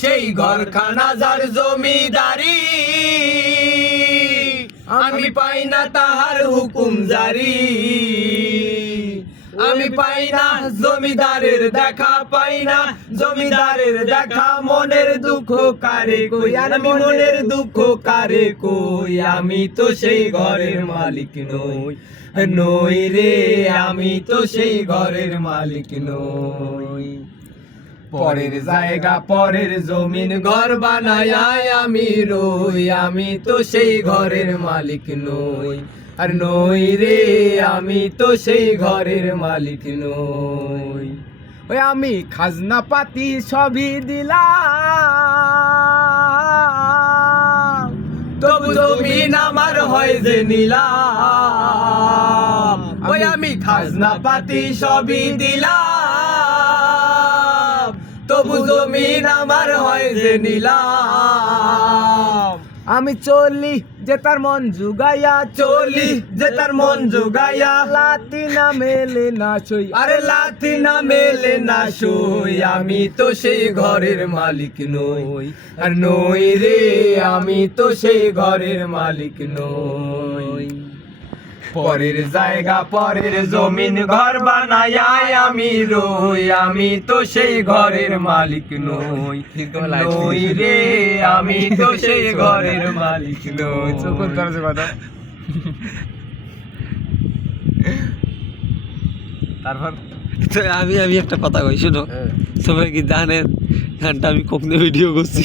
সেই ঘরখানা যার জমিদারি, আমি পাই না তাহার হুকুম জারি। আমি পাই না জমিদারের দেখা, পাই না জমিদারের দেখা। মনের দুঃখ কারে কই, আমি মনের দুঃখ কারে কই। আমি তো সেই ঘরের মালিক নই, নই রে, আমি তো সেই ঘরের মালিক নই। পরের জায়গা পরের জমিন ঘর বানায় আমি রই, আমি তো সেই ঘরের মালিক নই, আর নই রে, আমি তো সেই ঘরের মালিক নই। ওই আমি খাজনা পাতি সবই দিলাম, তবু জমিন আমার হয় যে নিলাম। ওই আমি খাজনা পাতি সবই দিলাম, তবু জমিন আমার হয় যে নিলাম। আমি চলি যে তার মন জুগাইয়া, চলি যে তার মন জুগাইয়া। লাথি না মেলে না সই, আরে লাথি না মেলে না সই। আমি তো সেই ঘরের মালিক নই, আর নই রে, আমি তো সেই ঘরের মালিক নই। পরের জায়গা পরের জমিন ঘর বানায় আমি রই, আমি তো সেই ঘরের মালিক নই, নই রে, আমি তো সেই ঘরের মালিক নই। তারপর আমি একটা কথা কই, শুনো। সবাই কি জানেন গানটা আমি কখনো ভিডিও করছি?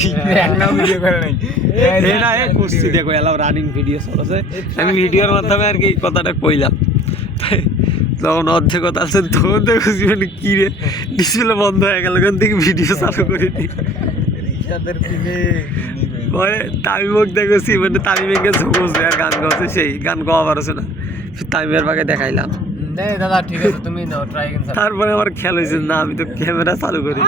করছি, দেখো এলাও রানিং ভিডিও চলছে। আমি ভিডিওর মাধ্যমে আর কি কথাটা কইলাম। তখন অর্ধেক কথা আছে, তখন দেখছি মানে কি রে, ডিসপ্লে বন্ধ হয়ে গেল, ওখান থেকে ভিডিও চালু করে দিই। পরে তামিমক দেখেছি, মানে তামিমের ঝোঁকছে আর গান গাচ্ছে, সেই গান গাওয়া পারছে না, তামিমের পাকে দেখাইলাম। দাদা ঠিক আছে, তুমি ট্রাই। তারপরে আমার খেয়াল হয়েছে না, আমি তো ক্যামেরা চালু করি।